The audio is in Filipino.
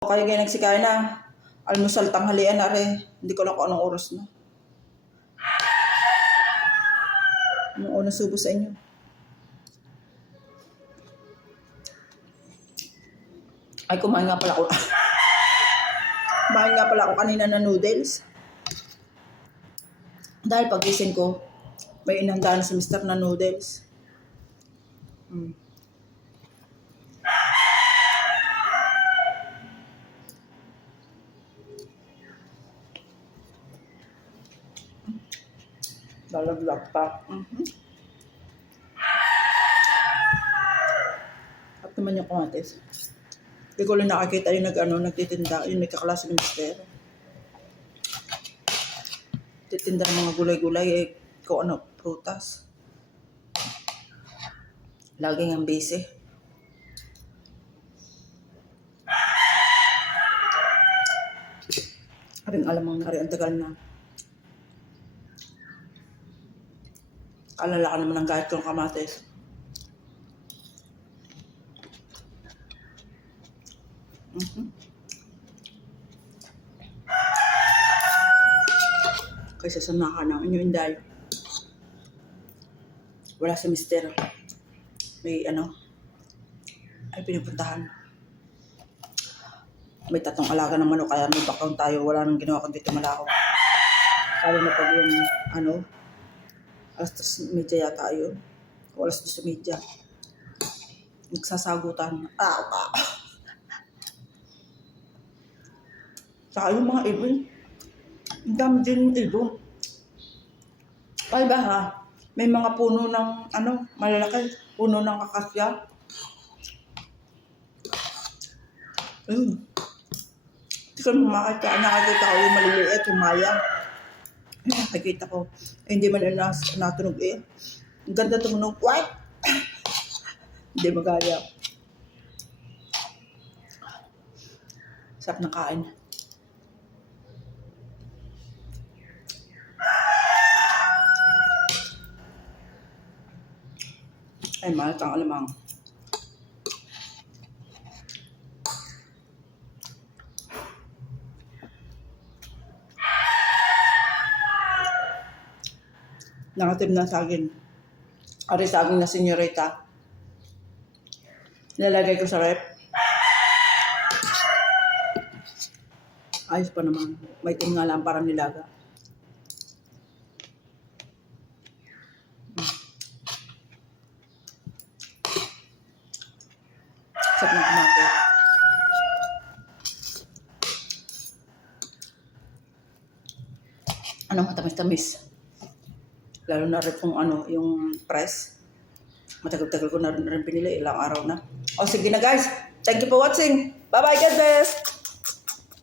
Kayo kayo nagsikaya na. Almusal tanghalian na rin. Hindi ko na kung anong oras na. Anong unang subo sa inyo? Ay, kumain nga pala ako. Kumain nga pala ako kanina na noodles. Dahil pagising ko, may inhandaan si Mr. na noodles. Lalaglag pa. At naman yung kamatis. Hindi ko lang nakakita yung nagtitinda. Yung may kaklase ng Mr. Titinda ng mga gulay-gulay. Kung ano, prutas. Laging ang busy. Aring alam ang nari, ang tagal na. Alala ka naman ang gahit kong kamatis. Kaysa sa naka ng inyo inday. Wala si Mr. May ay pinupuntahan. May tatong alaga ng manok kaya may background tayo. Wala nang ginawa kundi tumalako. Lalo na pag yung alas 3:30 yata yun. O alas 2:30. Nagsasagutan. Saka yung mga ibon. Ang dami din ibon. Ay ba ha? May mga puno ng malalaki. Puno ng akasya. Ayun. Hindi ko nakakita ko yung maliliit, yung maya. Nakikita ko. Hindi man natunog eh. Ang ganda tumunog. What? Hindi magaya. Sarap na kain. Ay, mahal kang alamang. Nakatim na saging. Ari saging na senyorita. Nilalagay ko sa rep. Ayos pa naman. May tim nga lang parang nilaga. Sarap ng kamate. Matamis-tamis. Lalo na rin kung yung press. Matagal-tagal ko na rin pinili. Ilang araw na. O sige na guys. Thank you for watching. Bye-bye. God bless.